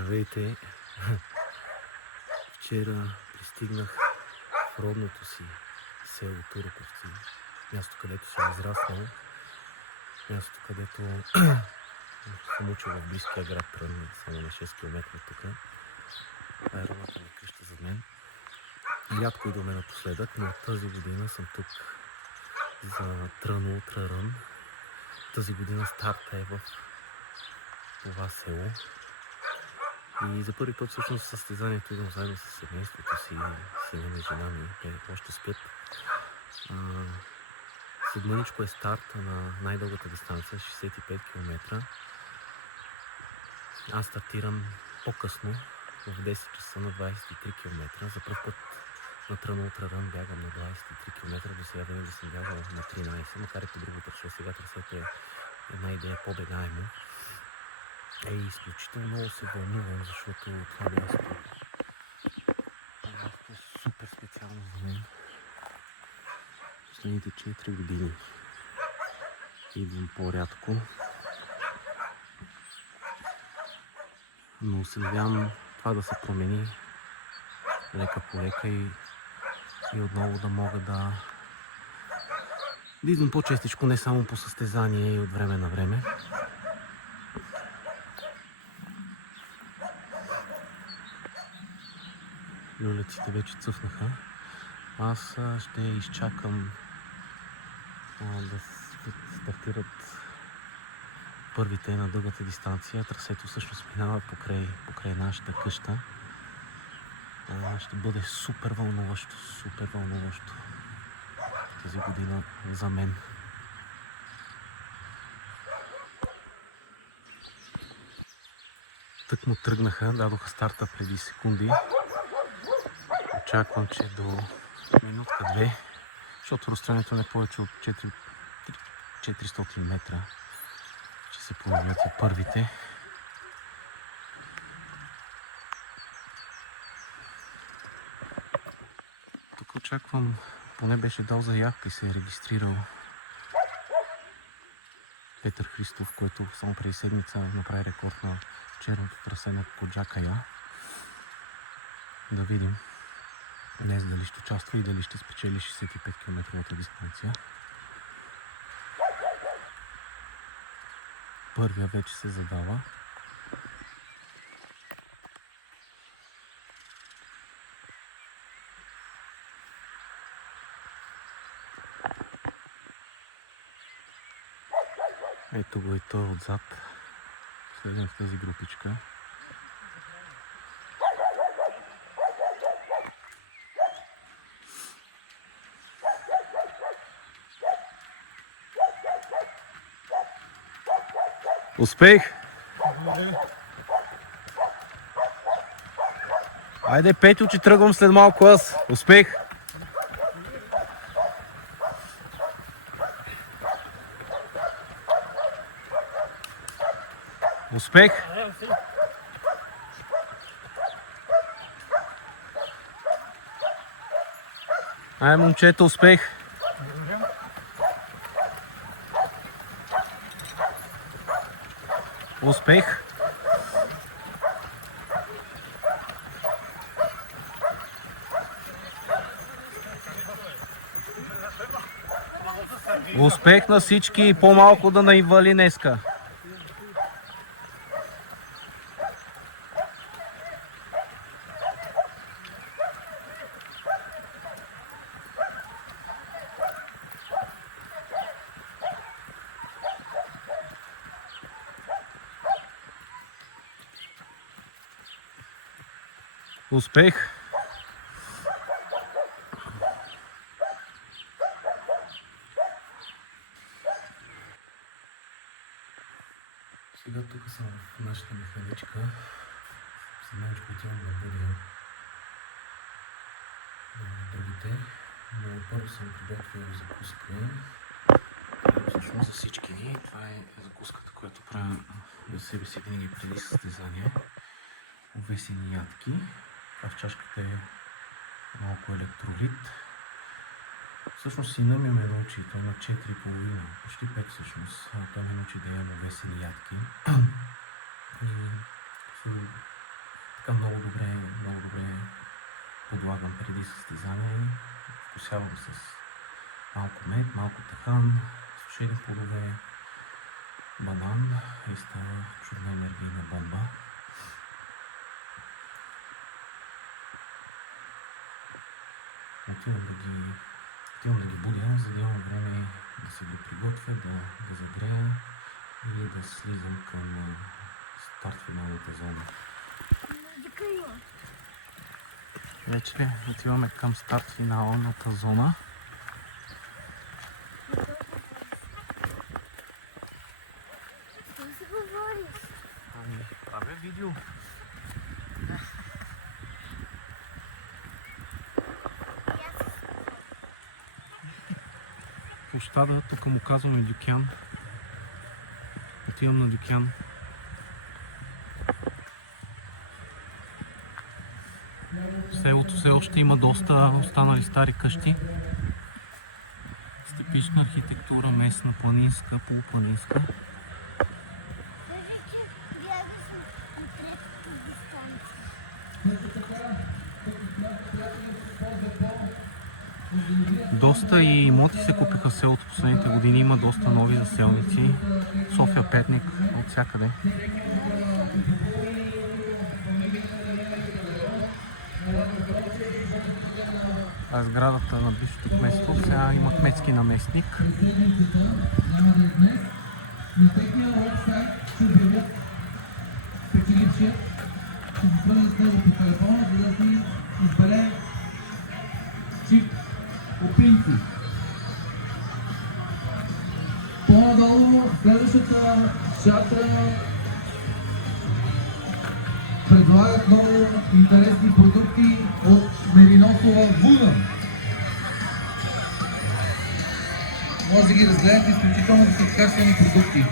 Здравейте! Вчера пристигнах в родното си село Туроповци, място, където съм израснал, място, където съм учил в близкия град Трън, само на 6 км от тук. Това е родната ми къща за мен. Рядко идваме напоследък, но тази година съм тук за Трън Ултра Рън. Тази година старта е в това село. И за първи път всъщност състезанието идвам заедно с семейството си, сина ми, жена ми, те още спят. След мъничко е старта на най-дългата дистанция, 65 км. Аз стартирам по-късно, в 10 часа на 23 км. За първ път на Трън Ултра Рън бягам на 23 км, до сега винаги съм бягал на 13, макар и по друго трасето. Сега трасето е една идея по-бегаемо. Изключително много се вълнувам, защото това място е супер специално за мен. Последните 4 години идвам по-рядко, но се надявам това да се промени лека по лека и отново да мога да идвам по-честичко, не само по състезание и от време на време. Люлеците вече цъфнаха. Аз ще изчакам да стартират първите на дългата дистанция. Трасето всъщност минава покрай нашата къща. Ще бъде супер вълнуващо тази година за мен. Тък му тръгнаха, дадоха старта преди секунди. Очаквам, че до минутка-две, защото разстоянието не е повече от 400 метра, че се появят и първите. Тук очаквам, поне беше дал заявка и се е регистрирал Петър Христов, който само преди седмица направи рекорд на черното трасе на Коджакая. Да видим днес дали ще участва и дали ще спечели 65 км дистанция. Първия вече се задава. Ето го и той отзад. Следвам в тази групичка. Успех! Айде, Петю, че тръгвам след малко аз. Успех! Успех! Ай, момчета, успех! Успех! Успех на всички и по-малко да наивали днеска. Успех! Сега тук съм в нашата механичка. Семенчко отивам да будя другите, но първо съм приготвил закуска. Всъщност за всички ни. Това е закуската, която правя за себе си винаги преди състезание. Овесени ядки. В чашката е малко електролит. Всъщност сина ми ме научи, той на 4,5, почти 5 всъщност. Той ме научи да ям овесени ядки. И слагам преди състезание и вкусявам с малко мед, малко тахан, сушени плодове, банан и става чудна енергийна бомба. Отивам да ги будя, за да имам време да се ги приготвя, да загрея и да слизам към старт-финалната зона. Вече отиваме към старт-финалната зона. Правя видео. Площада, тук му казваме Дюкян. Отивам на Дюкян. В селото все още има доста останали стари къщи. С типична архитектура, местна, планинска, полупланинска. Доста и имоти се купиха в селото последните години, има доста нови заселници. София, Перник, от всякъде. Това е сградата на бившето кметство, сега има кметски наместник. На техния уебсайт ще обявят спечелившия, ще се свързат с него по телефона, за да си избере чип опинци. По-надолу следващата шата предлагат много интересни продукти от Мериносова Вуда. Може да ги разгледате, изключително висококачествени продукти.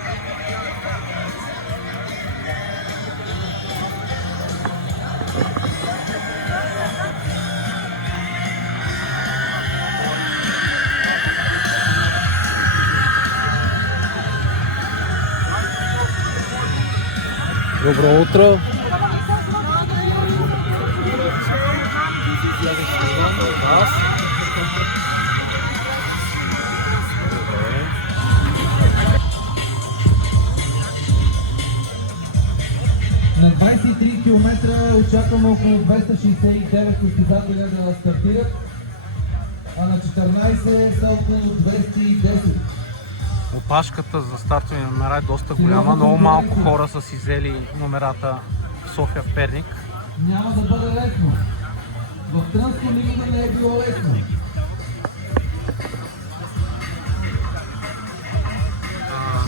Добро утро! На 23 км очакваме около 269 състезателя да стартират, а на 14 са около 210. Опашката за стартови номера е доста голяма, много малко хора са си взели номерата в София, в Перник. Няма да бъде лесно. В Трънско никога не е било лесно.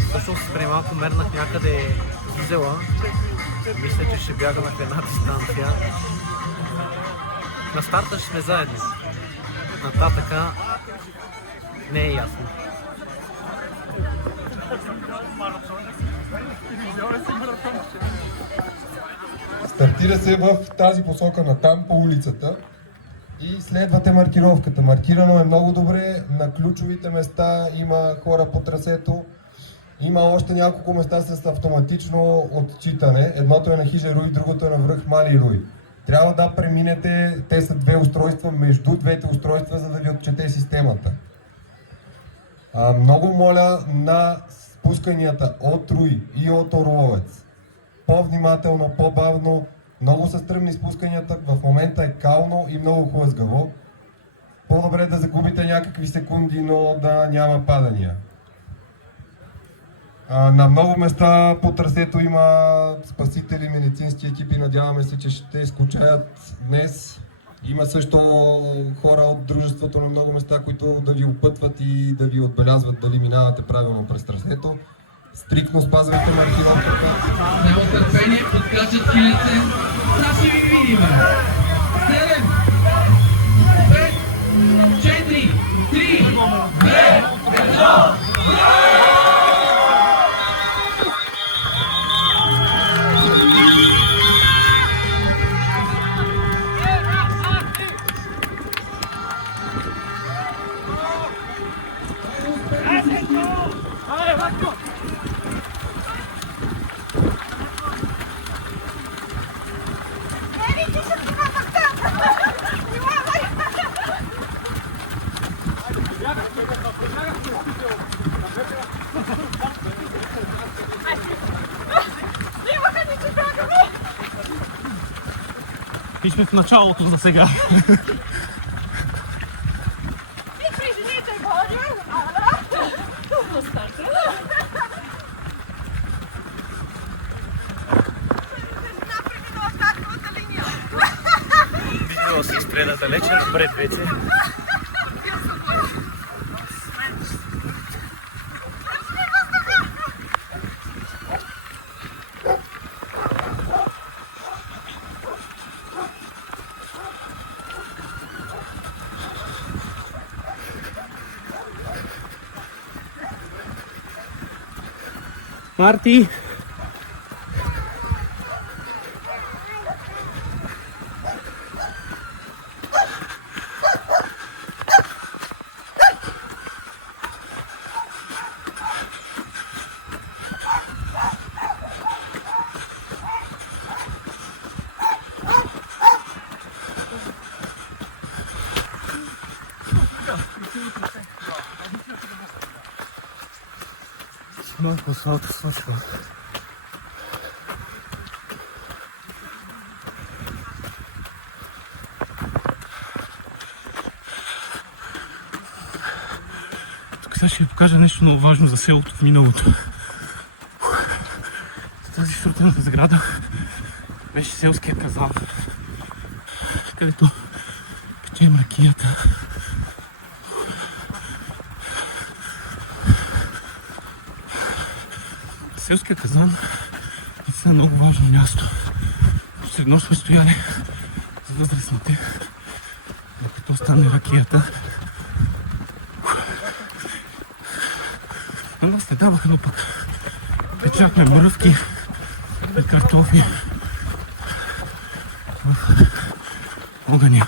Всъщност преди малко мернах някъде дизела. Мисля, че ще бягаме в една дистанция. На старта ще сме заедно. Нататъка не е ясно. Стартира се в тази посока на там по улицата и следвате маркировката. Маркирано е много добре, на ключовите места има хора по трасето. Има още няколко места с автоматично отчитане. Едното е на Хижа Руй, другото е на връх Мали Руй. Трябва да преминете, те са две устройства, между двете устройства, за да ви отчете системата. Много моля на спусканията от Руй и от Орловец. По-внимателно, по-бавно, много са стръмни спусканията, в момента е кално и много хлъзгаво. По-добре да загубите някакви секунди, но да няма падания. На много места по трасето има спасители, медицински екипи, надяваме се, че ще скучаят днес. Има също хора от дружеството на много места, които да ви опътват и да ви отбелязват дали минавате правилно през трасето. Стриктно спазвайте маркировката. Няма търпение, подкачат килите. Сега ще ви видим. 7, 5, 4, 3, 2, 1. И сме в началото за сега. Видимо се изстреля далече, напред вече. Марти! Малко асфалта свършва. Тук сега ще ви покажа нещо много важно за селото в миналото. Тази шрутената сграда беше селския казан, където печем ракията. Селския казан е много важно място. Сред нощ сме стояли за възрастните, докато стане ракията. На нас не даваха, но пък печахме мръвки и картофи в огъня,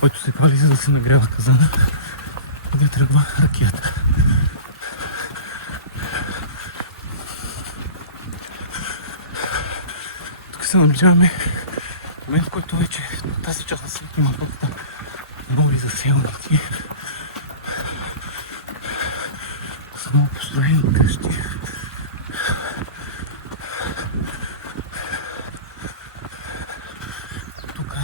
който се пали, за да се нагрява казана, къде тръгва ракията. Се наближаваме момент, в който вече тази част на селото има доста нови заселници. С много построени къщи. Тук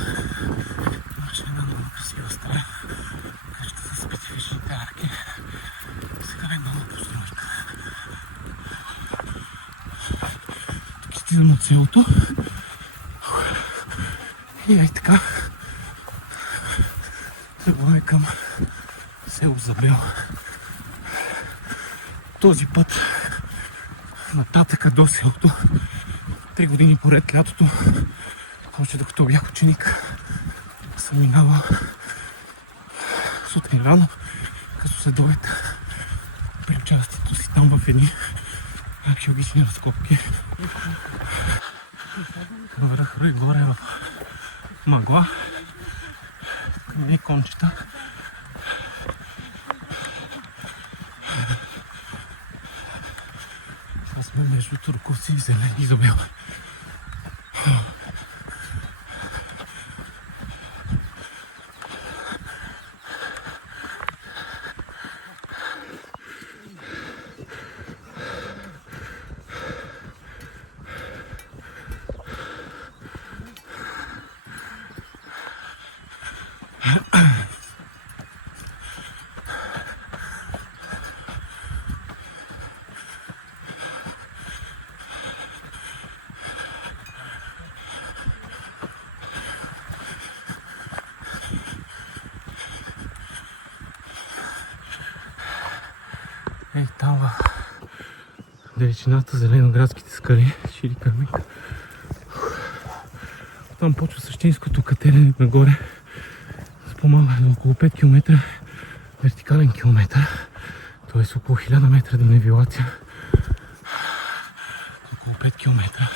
имаше една много красива стара къща с специфичните арки. Сега е много построена. Тук стигаме от селото. И ей така тръгваме към село Забел. Този път нататъка до селото 3 години поред лятото, още докато бях ученик, съм минавал сутрин рано, като следобед при участието си там в едни археологични разкопки. Върху и горе в мъгла, към кончета. Сега сме между Турковци и Зелен Изобел. Ей, там в далечината зеленоградските скали, Ширикамик. Там почва същинското катерене нагоре. С по-малко за около 5 км вертикален километър. Т.е. около 1000 метра денивелация. Около 5 км.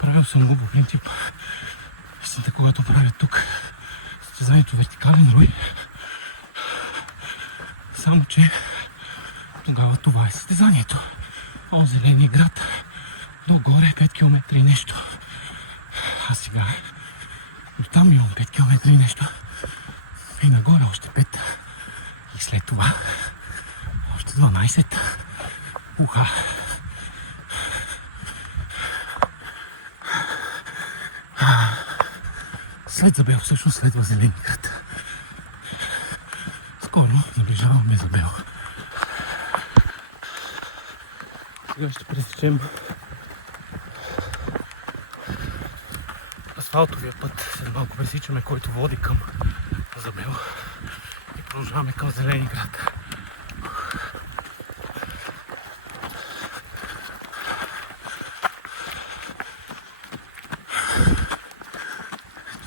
Правил съм го по принцип. Истината, когато правя тук състезанието вертикален рой. Само че тогава това е състезанието. О, зеления град. Догоре 5 км и нещо. А сега до там имам 5 км и нещо. И нагоре още 5. И след това още 12. Уха. След Забел всъщност следва Зеленинград. Скоро наближаваме Забел. Сега ще пресечем асфалтовия път. След малко пресичаме, който води към Забел. И продължаваме към Зеленинград.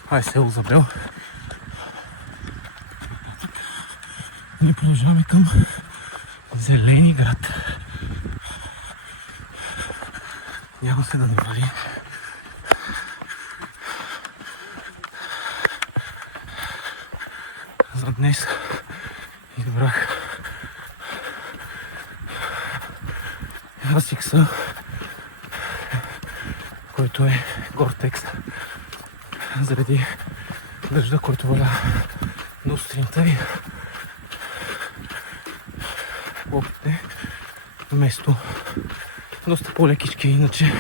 Това е село Забел. Ние продължаваме към Зеленинград. Няма се да ни вали. За днес избрах Asics, който е Gore-Tex, заради дъжда, който валя до сутринта и лопите вместо доста по-лекички иначе,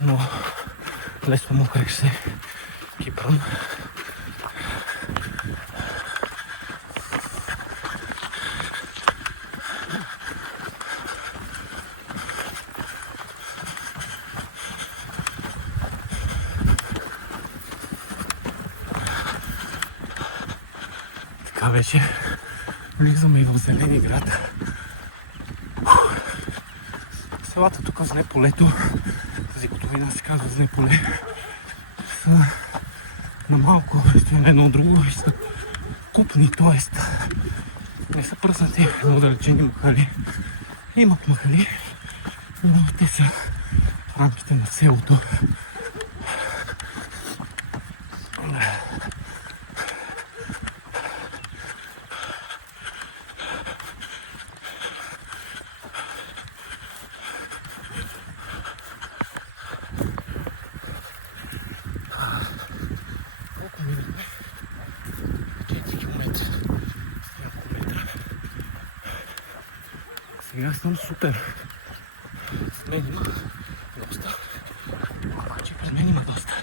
но лесно мокрех се Кипрон. Така вече влизаме и в Зеленинград. Селата тук в Знеполето, тази готовина се казва Знеполе, са на малко разстояние едно от друго и са купни, т.е. не са пръснати на отдалечени махали. Имат махали, но те са в рамките на селото. Сега съм супер. С мен има доста. Обаче пред мен има доста.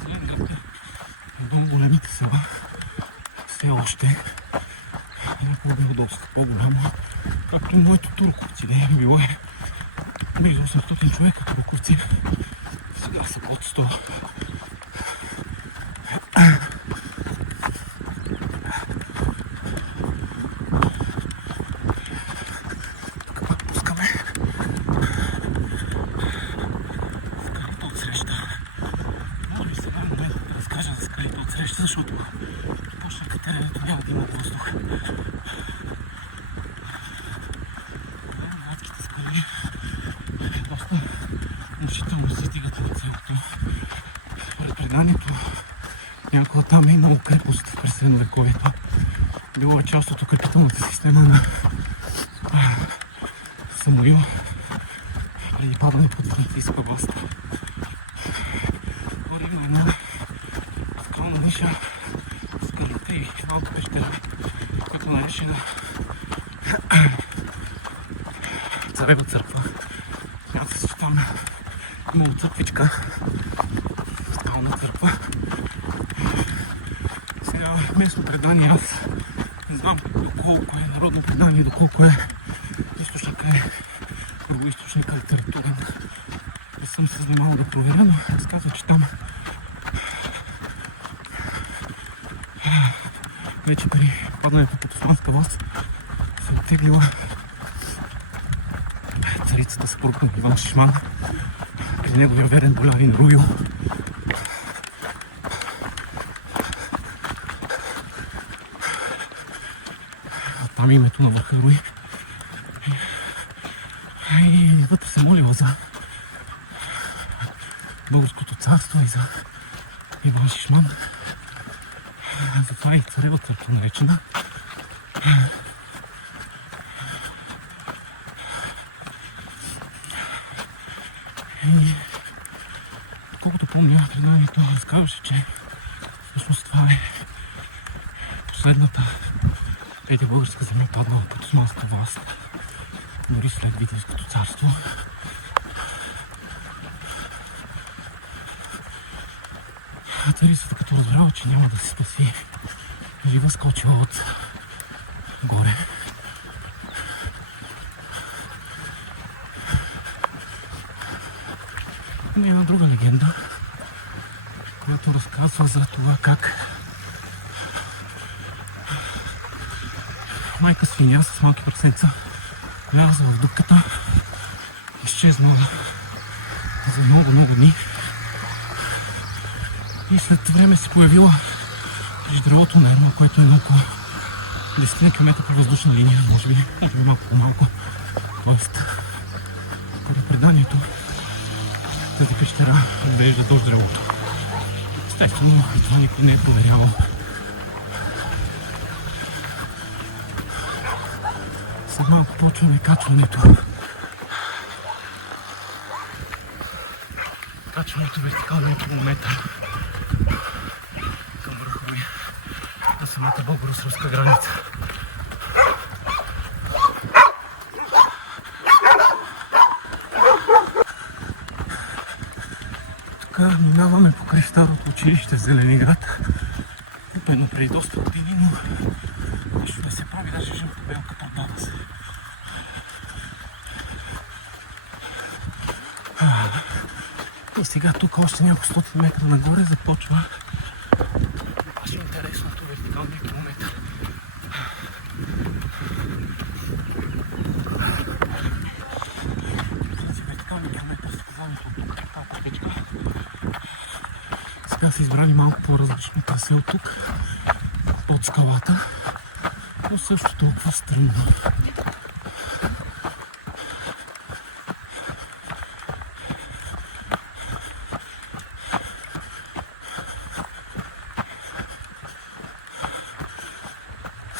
Зеленинград е много големите села. Все още е по-било доста по-голямо. Както и моето Турковци, не е било е близо 800 човека Турковци. Сега са под 100. Защото почна катеренето, няма да има въздух. Градските скали доста мъчително се стигат на целото. Според преданието, някога там е имало крепост през средновековието. Било е част от укрепителната система на Самуил преди падане под византийска власт. Горе има една скална ниша с кърлите и малка пещера, която наречена Царева църква. Смята се, че там имало църквичка, скална църква. Сега местно предание, аз не знам доколко е народно предание, доколко е източника, е първоизточника литературен. Не съм се занимавал да проверя, но разказва, че там вече при падането под османска власт се оттеглила царицата съпруг на Иван Шишман при неговия верен болярин Руйо. Там името на върха Руй. И вътре се молила за българското царство и за Иван Шишман. Затова и Царева църква наречена. И колкото помня, преданието разказваше, че всъщност това е последната третя българска земя, паднала под османска власт, дори след Витебското царство. Тересата като разбрала, че няма да се спаси, жива скочила от горе. Има една друга легенда, която разказва за това как майка свиня с малки прасенца влязла в дупката, изчезнала за много дни и след време се появила през дървото на Ерма, което е на около 10 км по въздушна линия, може би малко по-малко. Тоест, според преданието, тази пещера отглежда до дървото. Естествено, това никой не е проверявал. След малко почваме качването. Качването вертикално е километър към върхове на самата българо-сръбска граница. Тук минаваме покрай старото училище в Зеленинград, купено преди доста години, но нищо да се прави, даже виждам табелка продава се. И сега тук още няколко стотин метра нагоре започва баш интересното вертикалния километър. Този вертикалния километър се познаваме от тук, тази пътечка. Сега са избрали малко по-различно трасе от тук, под скалата, но също толкова стръмно.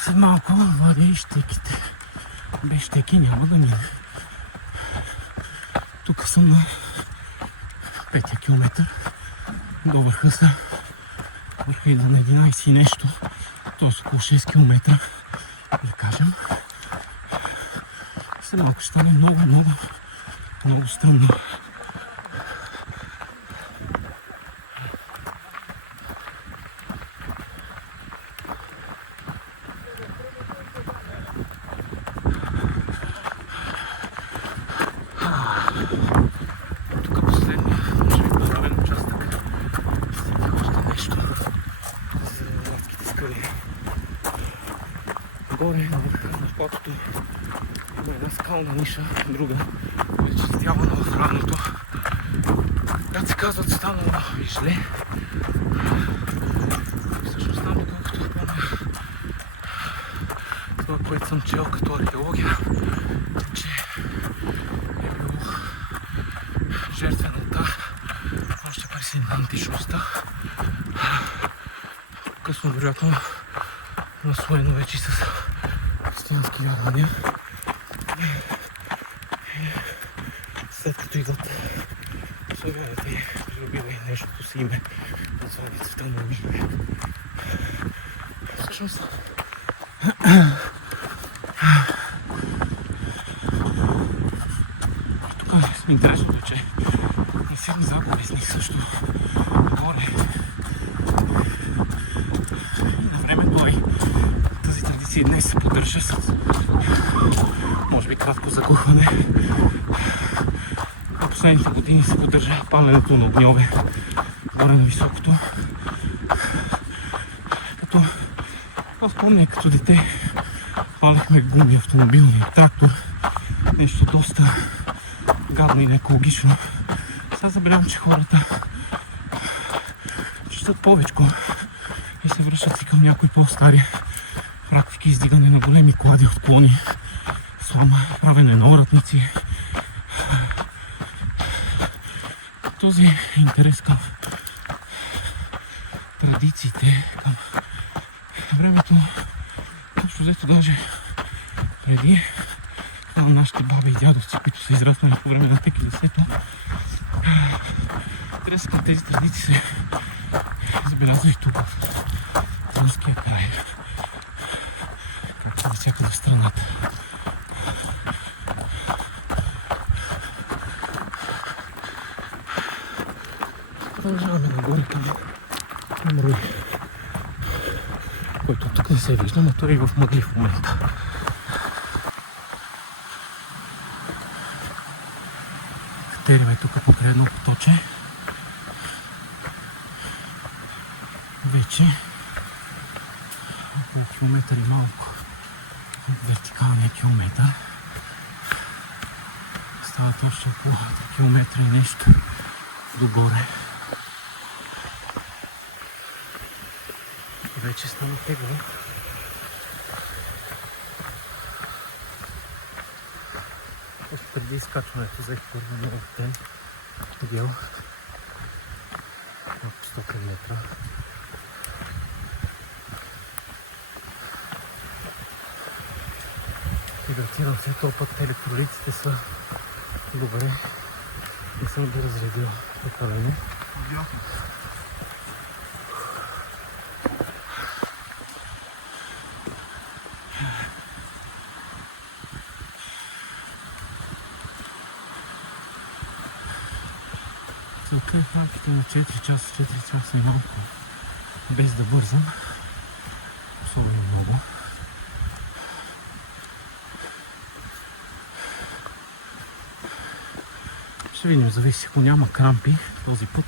След малко вадя и щеките. Без щеки няма да мине. Тук съм на 5-я километър. До върха са. Върха идва на 11 и нещо. т.е. около 6 км, да кажем. След малко ще стане много стръмно. Тук последния, може би правен участък. Стига още нещо за градските скали. Горе на върха на платото има една скална ниша, друга, вече изстрявана в равното. Която се казва Цветаново Ишле. Всъщност там, доколкото помня, това, което съм чел като археология, че е било жертвен алтар още през античността. Късно, вероятно, наслоено вече с християнски вярвания. След като идват славяните и придобива и нещото си име, названи Цветаново Ишле. Всъщност тук е интересното, че на Силни заповестник също горе на времето и тази традиция днес се поддържа с може би кратко закухване. В последните години се поддържа паленето на огньове горе на високото. Като аз помня, като дете палехме гуми, автомобилни, трактор, нещо доста гадно и неекологично. Сега забелявам, че хората четат повечко и се връщат си към някои по-стари практики, издигане на големи клади от клони, слама, правене на оратници. Този интерес към традициите, към времето, общо взето даже преди нашите баби и дядовци, които са израснали по време на тък и десето, интерес към тези традиции се забелязва и тук в руския край, както навсякъде в страната. Продължаваме нагоре към Там Руи, който тук не се вижда, но той е в мъгли в момента. Катериме тук покрай едно поточе. Вече около километър и малко от вертикалния километър. Стават още около километра и нещо догоре. Вече стана тегло. Още преди изкачването взех първо много тен гел. Малко 100 метра. Хидратирам се, този път електролитите са добре. Не съм ги разредил прекалено. Целта е в рамките на 4 часа и малко, без да бързам, особено много. Ще видим, зависи, ако няма крампи този път,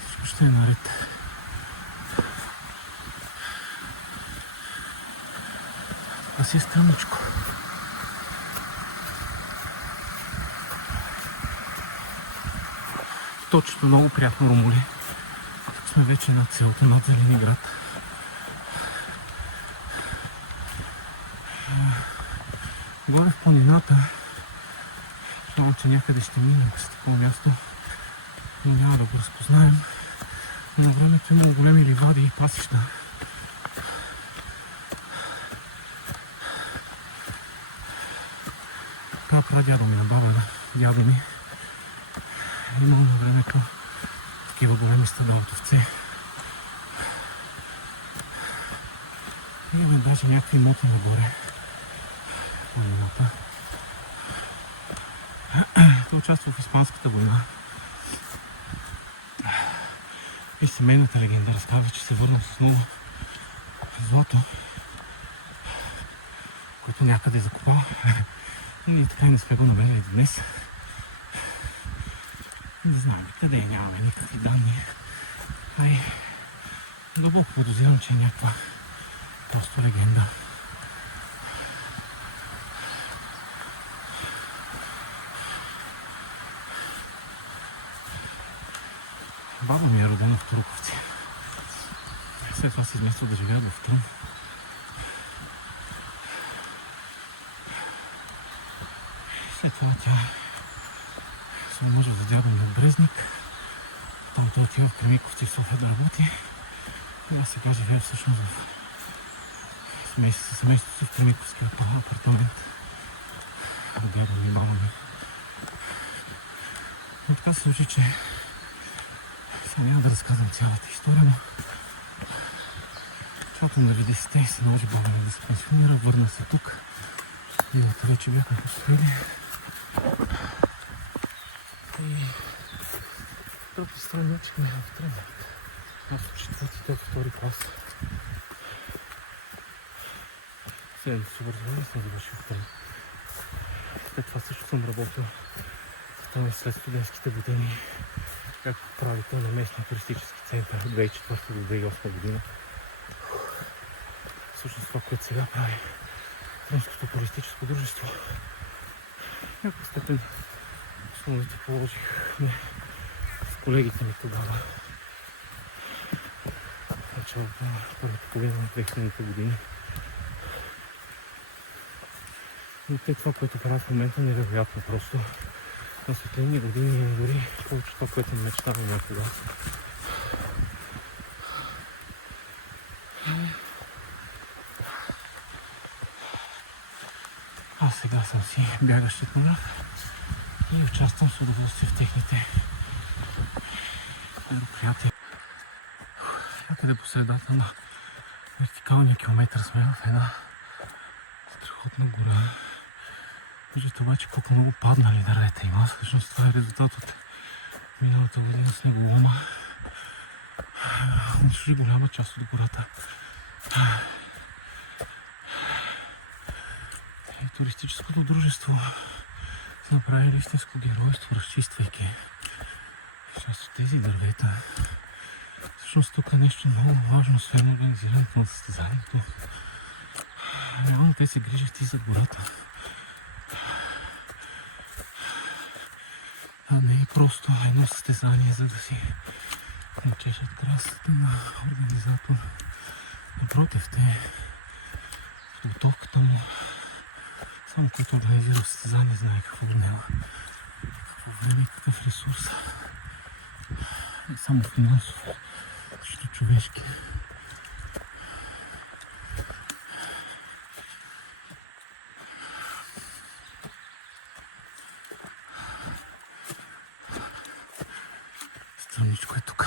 всичко ще е наред. А си е страничко. Точно много приятно румоли. Тук сме вече над селото, над Зеленинград. Горе в планината, знам, че някъде ще минем с такова място, но няма да го разпознаем. Но на времето има големи ливади и пасища. Така прадядо ми, на баба на дядо ми, имал на времето такива големи стада от овце. Имаме даже някакви имоти нагоре. Планината. Той участва в Испанската война. И семейната легенда разказва, че се върнал с много злато, което някъде е закопал. И ние така и не сме го намерили до днес. Не знаем къде е, нямаме никакви данни. Ай, дълбоко подозирам, че е някаква просто легенда. Баба ми е родена в Туруковци. След това се измества да живеят в Трън. След това тя се омъжва за дядо ми от Брезник. Там той отива в Кремиковци в София да работи. И аз сега живея всъщност в семейството си в Кремиковския апартамент. От дядо ми и баба ми. Но така се случи, че сега няма да разказвам цялата история, но защото на 90-те се наложи баба ми да се пенсионира, върна се тук. Вилата вече бяхме построили. И тръпи страни учихме в Трън. Аз от 4-ти, той втори клас. Следното образование съм завършил в Трън. След това също съм работил в Трън след студентските години, как управител на местния туристически център от 2004 до 2008 година. Всъщност това, което сега прави Трънското туристическо дружество. В някаква степен основите положихме с колегите ми тогава. В началото на първата половина на 2000-те години. Но те това, което правят в момента, е невероятно просто. На светлини години дори повече това, което мечтавам някога. Аз сега съм си бягащ етнограф и участвам с удоволствие в техните мероприятия. Някъде по средата на вертикалния километър сме в една страхотна гора. Виждате обаче колко много паднали дървета има. Всъщност това е резултат от миналата година снеголома. унищожи голяма част от гората. И туристическото дружество са направили истинско геройство, разчиствайки част от тези дървета. Всъщност тук е нещо много важно, освен организирането на състезанието. Реално те се грижат и за гората. А не е просто едно състезание, за да си начешат красата на организатор. Напротив, те в подготовката му, само който организира състезание, знае какво отнема. Какво време и какъв ресурс. Не само финансов, също човешки. Страничко е тук.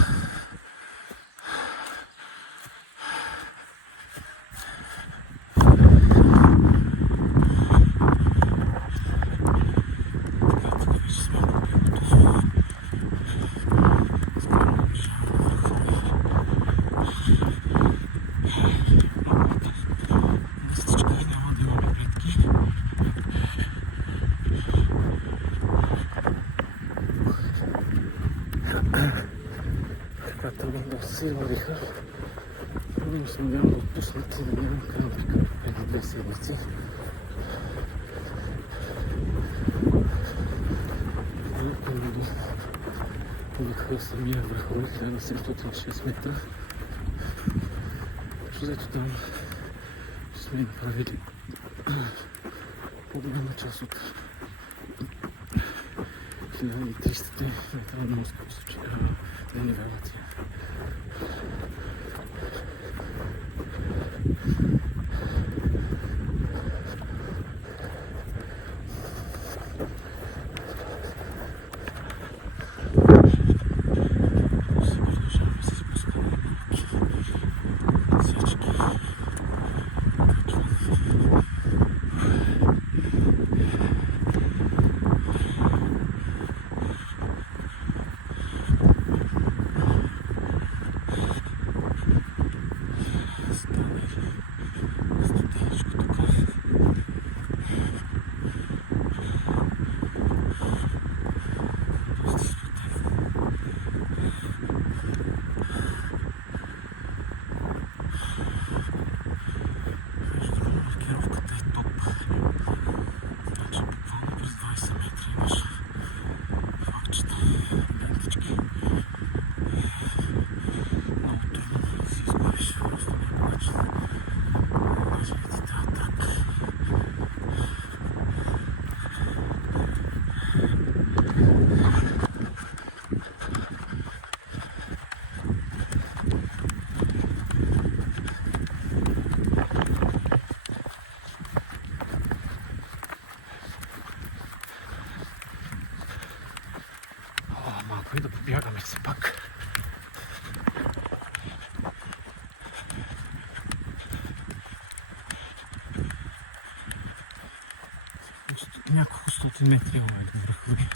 Се вървиха. Първо съм бял да отпуснат и да нямам крампика преди 2 седмици. Повиках самия върхове 1706 метра. Взето там сме направили по-голяма част от 1300 метра на морска денивелация. Малко и да побягаме все пак. Няколко стотин метри имаме до върхове.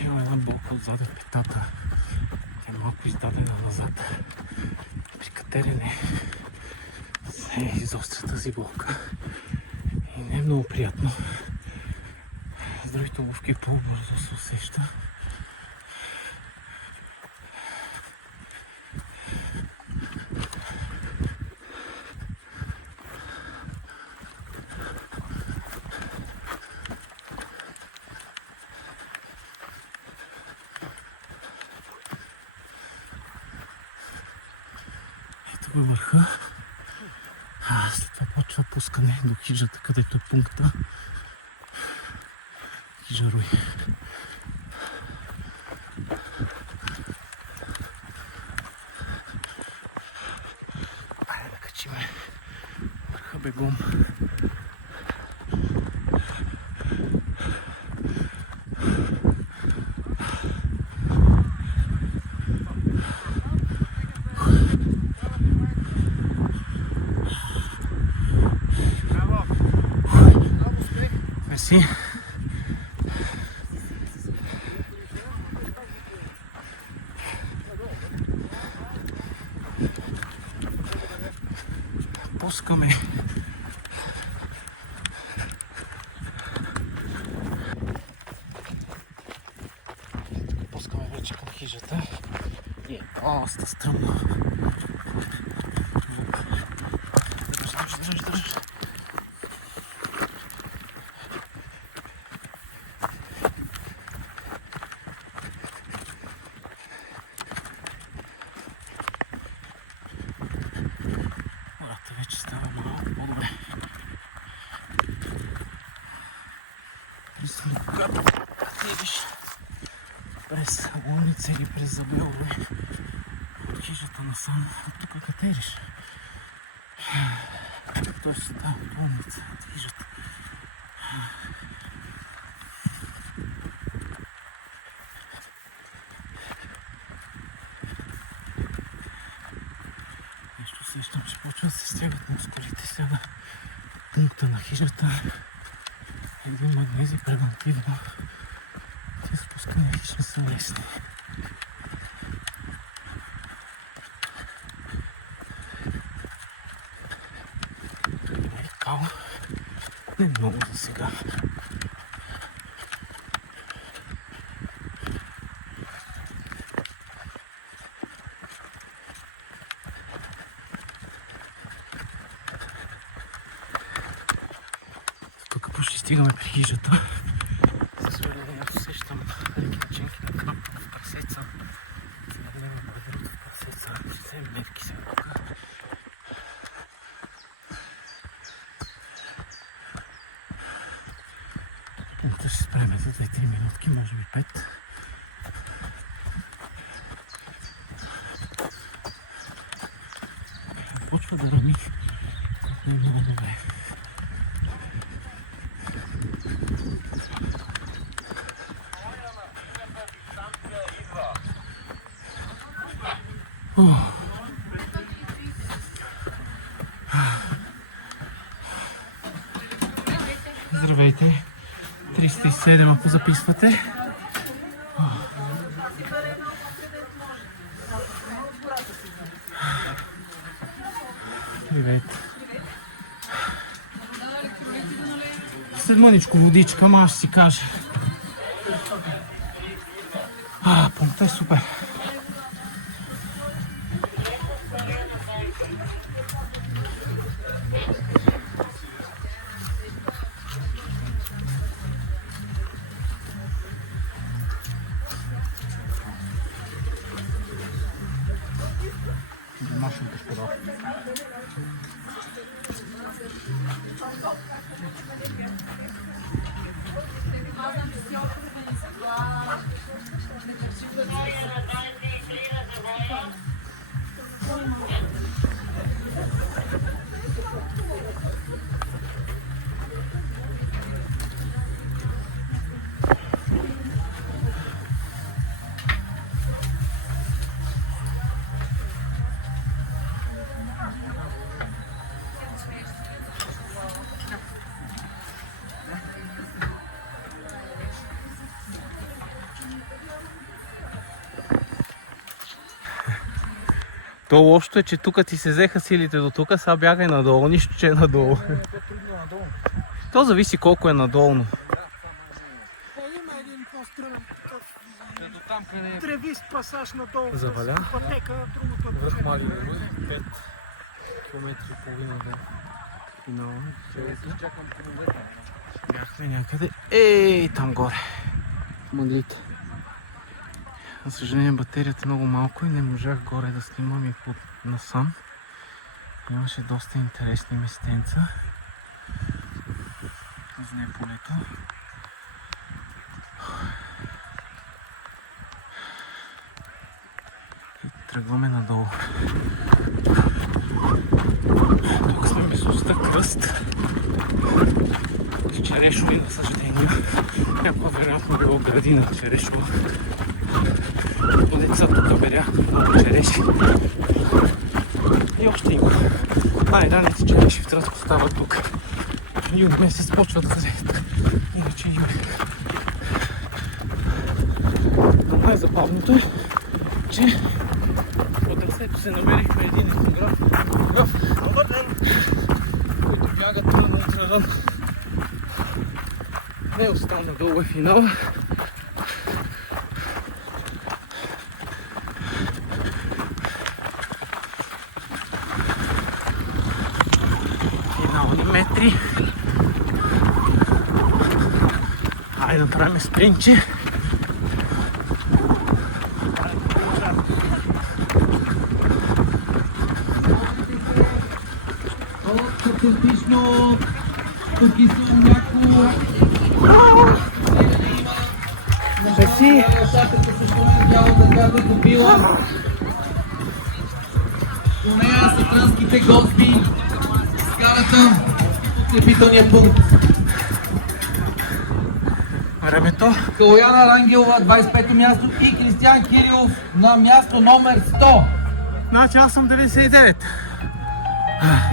Има една болка отзад в петата. Тя е малко издадена назад. При катерене се изостря тази болка. И не е много приятно. С другите обувки по-бързо се усеща. Ето го върха. След това почва пускане до хижата, където е пункта. Хижа Руи. Айде да качиме върха бегом. Merci. спускаме. Тук пускаме вече към хижата. И е доста стръмно. Дръж. Хората вече става малко по-добре. Мисля, когато отидеш през Луница или през Забелове, от хижата насам, от тук катериш. Тоест там, от Луница, от хижата. Нещо усещам, че почва да се стягат мускулите сега на пункта на хижата. Един магнези превентивно. Тези спускания хищни са лесни. Е, кал. Не много за сега. Тук почти стигаме при хижата. За съжаление, усещам леки начинки на капка в прасеца. Гледаме бъдърото в прасеца. Ще вземем мерки сега тук. Ще се спреме за 2-3 минутки, може би 5. Почва да рами, не е много добре. Здравейте! 307, ако записвате. Здравейте! След мъничко водичка, ама аз ще си кажа. Пункта е супер. Нашим господа. То лошото е, че тук ти се взеха силите до тук, сега бягай надолу, нищо че е надолу. То зависи колко е надолу. Има един по-стръмен такъв тревист пасаж надолу. Заваля? Пътека, другото е Връх Мали Руи, 5 км и половина до финала. Бяхме някъде. Ей, там горе. Мъглите. За съжаление батерията е много малко и не можах горе да снимам и под насам. Имаше доста интересни местенца. Знае полето. И тръгваме надолу. Тук сме месостта Кръст. Черешови насъждения. Някаква вероятно било градина черешова. По деца тук берях много череши. И още има. Най-ранните череши в Тръско стават тук. И от месец почва да зреят. Иначе има. Най-забавното е, че по трасето се намерихме един етнограф. Добър ден! тягата на ултраран. Не остана долу е финал. Финални метри. Айде да направим спринтче. Автентично покисно мляко. Спаси! Шатата също е бялата ката купила. По нея са трънските гости. Скарата подкрепителния пункт. Времето. Калояна Рангелова 25-то място и Кристиян Кирилов на място номер 100. Значи аз съм 99.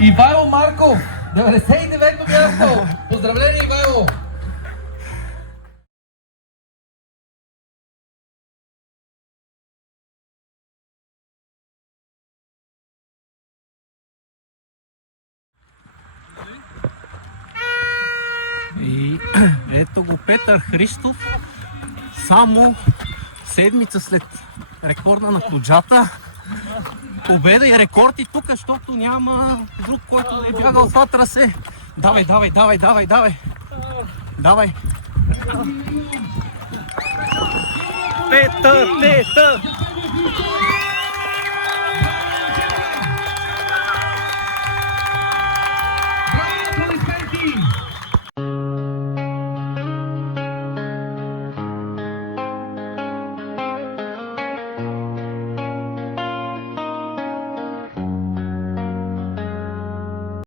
Ивайло Марков 99-то място. Поздравление, Ивайло! И ето го Петър Христов, само седмица след рекорда на Клуджата. Победа и рекорд и тук, защото няма друг, който да е бягал това трасе. Давай, давай, давай, давай, давай. Давай. Петър, Петър!